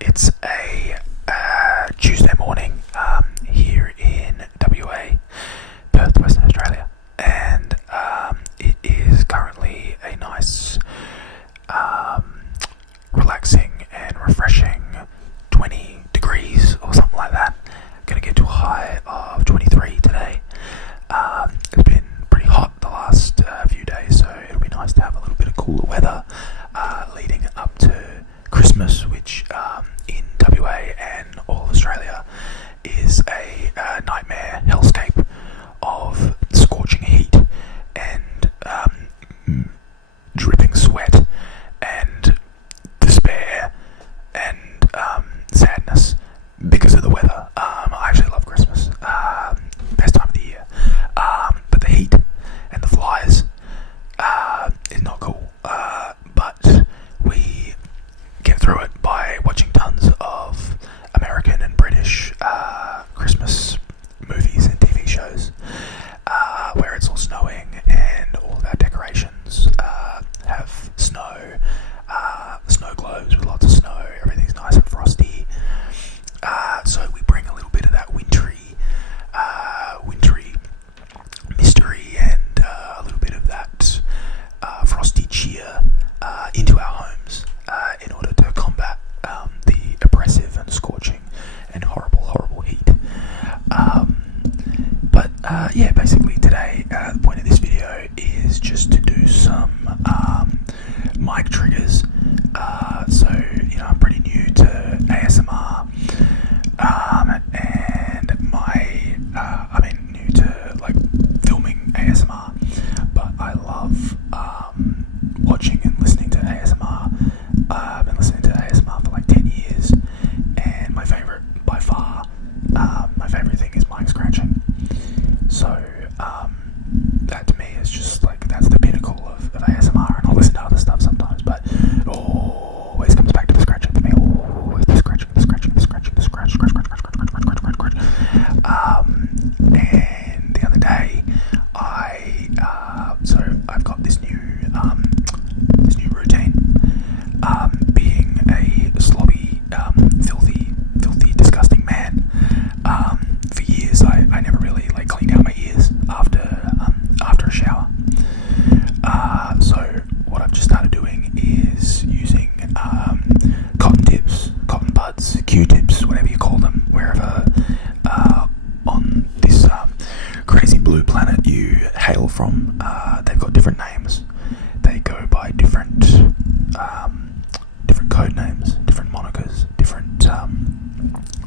it's a Tuesday morning here in WA, Perth, Western Australia, and it is currently a nice, relaxing and refreshing 20 degrees or something like that. Going to get to a high of 23 today. It's been pretty hot the last few days, so it'll be nice to have a little bit of cooler weather leading up to Christmas, which in WA and all of Australia is a nightmare hellscape of scorching heat and dripping sweat and despair and sadness because of the weather. I actually love Christmas, best time of the year, but the heat and the flies is not cool, but we get through it by watching tons of American and British Christmas movies and TV shows where it's all snowing and all of our decorations have snow, snow globes with lots of snow, everything's nice and frosty, so we bring a little bit of that wintry mystery and a little bit of that frosty cheer into our homes in order to combat the oppressive and scorching and horrible heat. But basically today, the point of this video is just to do some mic triggers. So, I'm pretty new to ASMR, and new to like filming ASMR, but I love watching and listening to ASMR. I've been listening to ASMR for like 10 years, and my favorite thing is mic scratching. So that to me is just like, that's the pinnacle of ASMR, and I'll listen to other stuff sometimes, but it always comes back to the scratching for me. Always the scratch. And the other day, I've got this new routine, being a slobby, filthy, disgusting man. For years, I never really cleaned out my ears after a shower. So what I've just started doing is using cotton tips, cotton buds, Q-tips, whatever you call them, wherever on this crazy blue planet you hail from. They've got different names. They go by different code names, different monikers, different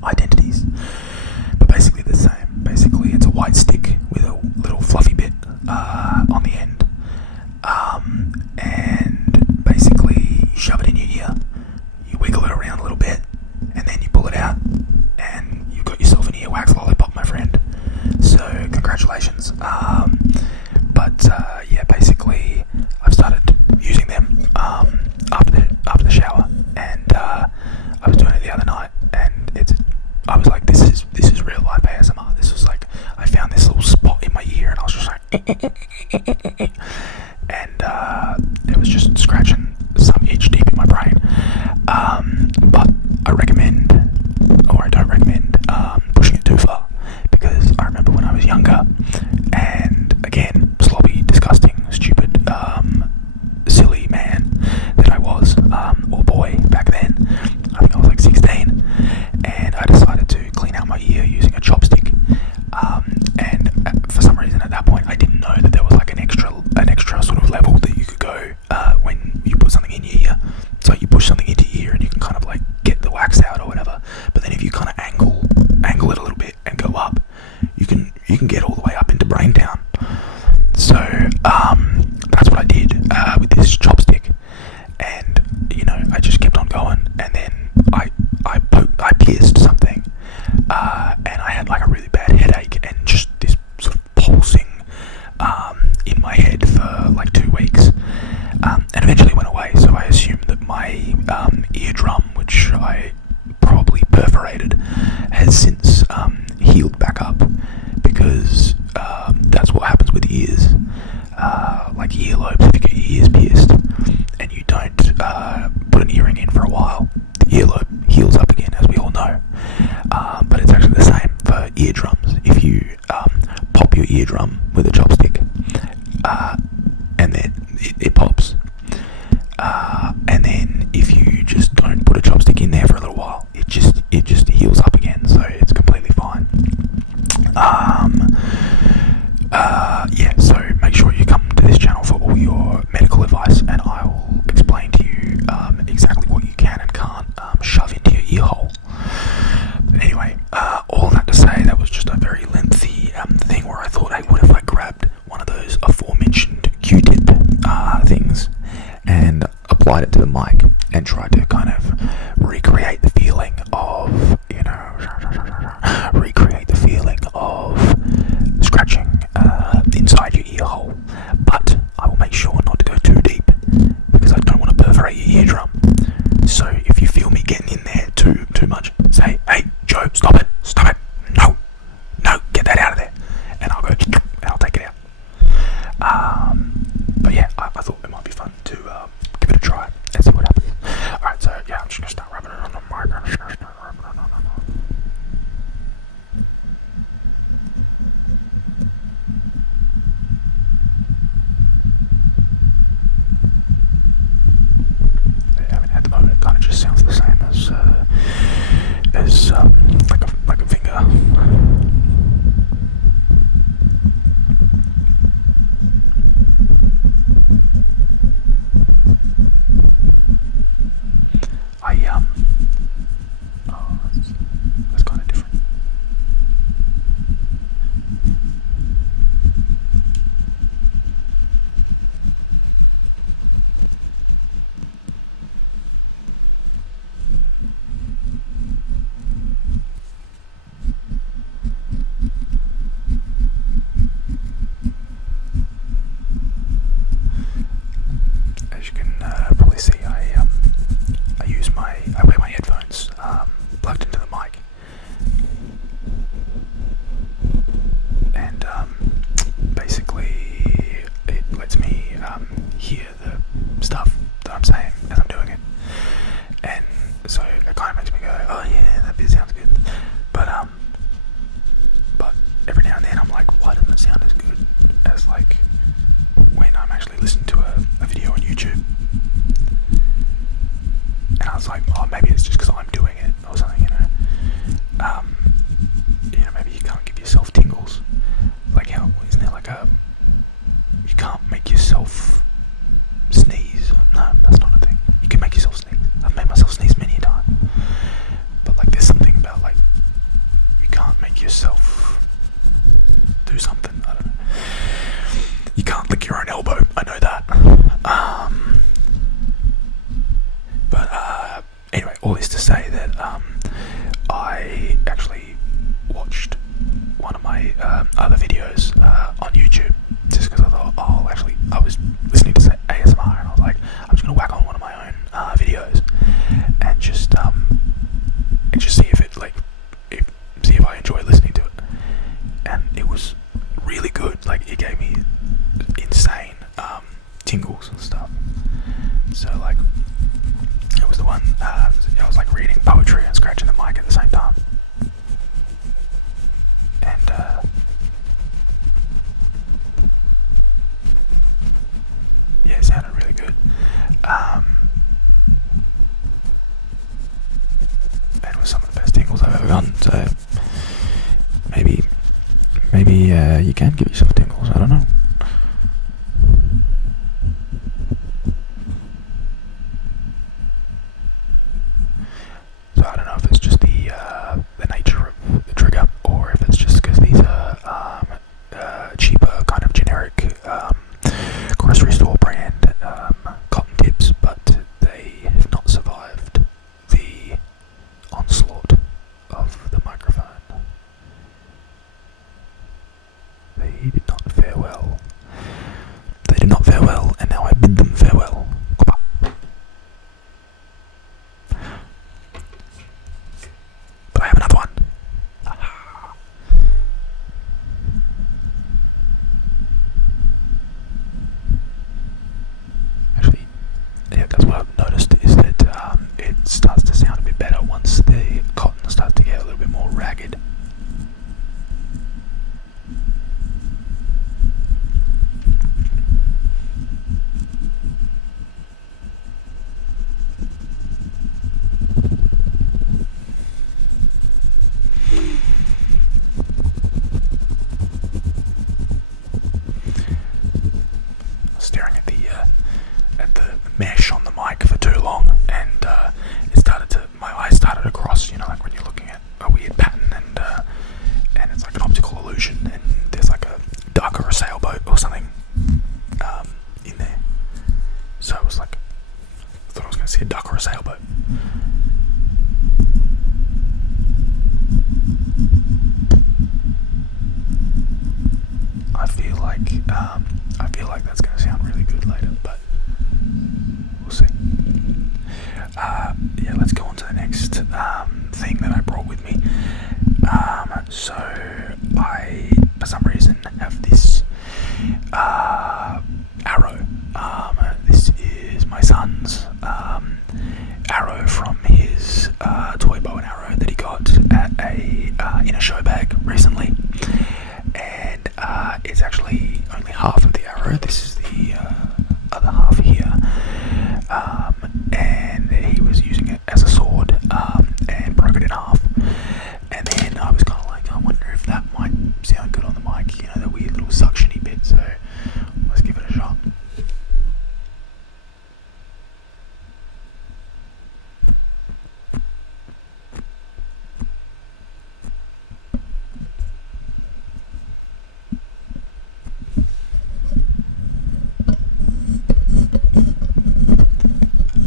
identities, but basically the same. Basically, it's a white stick with a little fluffy bit on the end, and basically you shove it in your ear, you wiggle it around a little bit, and then you pull it out, and you've got yourself an earwax lollipop, my friend. So congratulations. Basically I've started using them after the shower, and I was doing it the other night, and I was like, this is real life ASMR. This was like, I found this little spot in my ear, and I was just like, and it was just scratching some itch deep in my brain. But I recommend, or I don't recommend, pushing it too far, because I remember when I was younger, and again, slobby, disgusting, stupid, silly man that I was, or boy back then. I think I was like 16, and I decided to clean out my ear using a chopstick. And for some reason at that point, I didn't know that there was like an extra sort of level that you could go when you put something in your ear. So you push something into your ear, and you can kind of like get the wax out or whatever. But then if you kind of angle it a little bit and go up, you can get all the way up into Braintown. So that's what I did with this chopstick, and I just kept on going, and then I pierced something, and I had like a really bad headache and just this sort of pulsing in my head for like 2 weeks, and eventually went away. So I assumed that my eardrum, which I probably perforated, has since healed back up, because that's what happens with ears, like earlobes. If you get your ears pierced and you don't put an earring in for a while, the earlobe heals up again, as we all know. But it's actually the same for eardrums. If you pop your eardrum with a chopstick, and then it pops, and then if you just don't put a chopstick in there for a little while, it just heals up again. So it's completely fine. So make sure you come to this channel for all your medical advice, and I will explain to you exactly what you can and can't shove into your ear hole. But anyway, all that to say, that was just a very lengthy thing where I thought, hey, what if I grabbed one of those aforementioned Q-tip things and applied it to the mic and tried to kind of recreate the feeling of, scratching inside your ear hole. But I will make sure not to go too deep because I don't want to perforate your eardrum. So if you feel me getting in there too much, say, hey, Joe, stop it, no, get that out of there. And I'll go, and I'll take it out. But yeah, I thought it might be fun to give it a try and see what happens. Alright, so yeah, I'm just going to start rubbing it on the mic. At the moment, it kind of just sounds the same as like a finger. That's kind of different. As you can probably see, I wear my headphones plugged into the mic, and basically it lets me hear the stuff that I'm saying as I'm doing it, and so it kind of makes me go, oh yeah, that bit sounds good, but every now and then I'm like, why doesn't it sound as good as like when I'm actually listening to a video on YouTube? And I was like, oh, maybe it's just because I'm doing it or something, maybe you can't give yourself tingles. Like, how, isn't there like you can't make yourself sneeze? No, that's not a thing. You can make yourself sneeze. I've made myself sneeze many times. But like, there's something about like, you can't make yourself do something, I don't know. You can't lick your own elbow, I know that. Anyway, all this to say that I actually watched one of my other videos on YouTube just because I thought, I was listening to ASMR and I was like, I'm just going to whack on one of my own videos and just see if see if I enjoy listening to it. And it was really good. Like, it gave me insane tingles and stuff. So like, it was the one I was like reading poetry and scratching the mic at the same time, and yeah, it sounded really good. And it was some of the best tingles I've ever gotten. So maybe you can give yourself tingles. I don't know. I don't know if it's just the nature of the trigger, or if it's just because these are cheaper, kind of generic grocery store brand cotton tips, but they have not survived the onslaught of the microphone. They did not. I feel like that's going to sound really good later, but we'll see. Yeah, let's go on to the next thing that I brought with me. So I, for some reason, have this arrow. This is my son's arrow from his toy bow and arrow that he got at in a show bag recently, and it's actually only half of the arrow. This is the other half here, and he was using it as a sword and broke it in half. And then I was kind of like, I wonder if that might sound good on the mic, you know, the weird little suctiony bit. So let's give it a shot.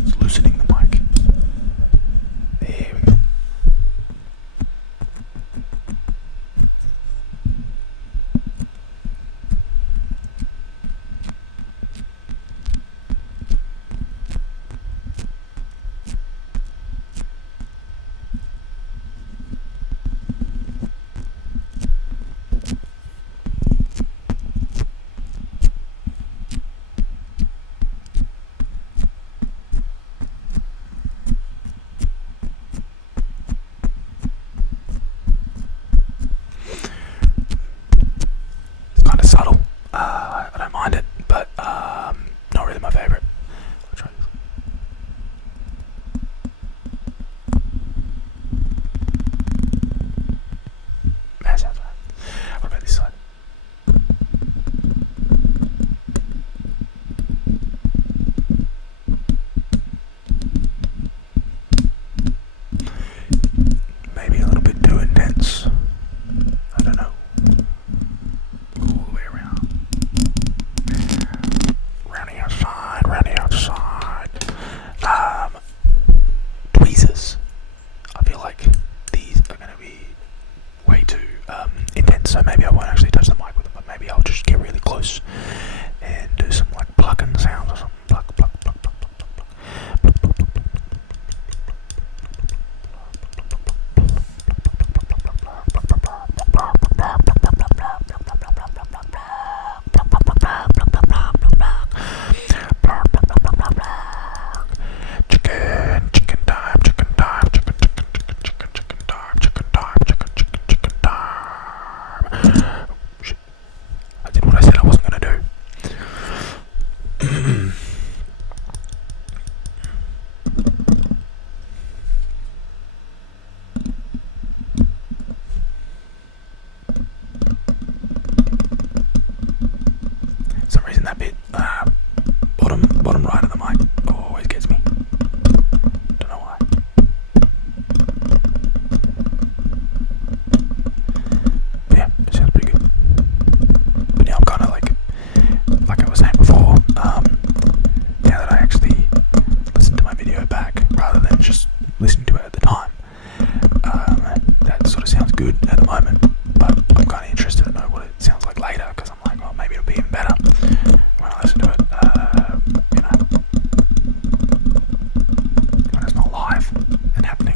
It's loosening the mic. There we go. Kind of subtle. I don't mind it, but not really my favourite. I'll try this. That sounds right. What about this side? Maybe a little bit too intense. I don't know. All the way around. Round the outside, round the outside. Tweezers. I feel like these are going to be way too intense, so maybe I won't actually touch the mic with them, but maybe I'll just get really close and do some like plucking sounds or something. Pluck, pluck, pluck, pluck, pluck, pluck, pluck. Chicken time, chicken time, chicken time, chicken time, chicken time. Shit. I did what I said I wasn't gonna do. For some reason that bit, bottom right of the mic always gets me. Don't know why. Yeah, it sounds pretty good. But yeah, I'm kind of like I was saying before, now that I actually listen to my video back rather than just listening to it at the time, that sort of sounds good at the moment, but I'm kind of interested to know what it sounds like later, because I'm like, well, maybe it'll be even better when I listen to it, you know, when it's not live and happening.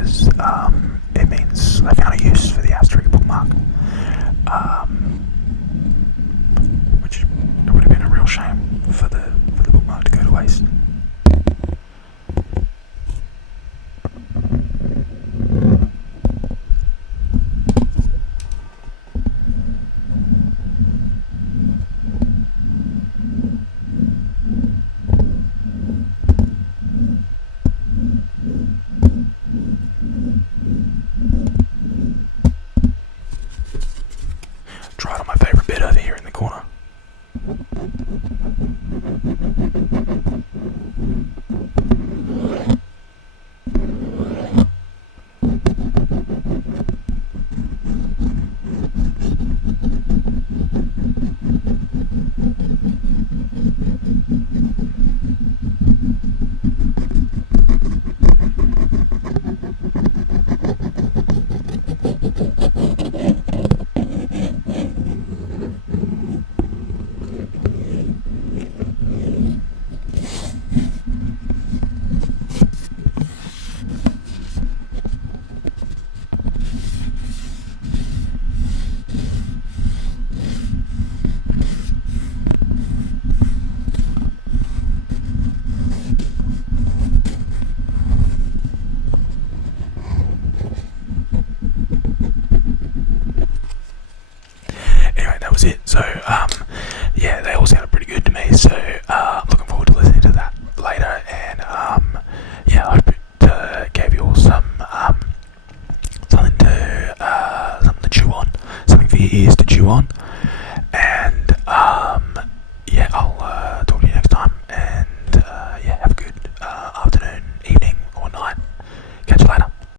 because it means I found a use for the asterisk bookmark, which it would have been a real shame for the bookmark to go to waste. Try it on my favourite bit over here in the corner. Anyway, that was it. So, yeah, they all sounded pretty good to me. So,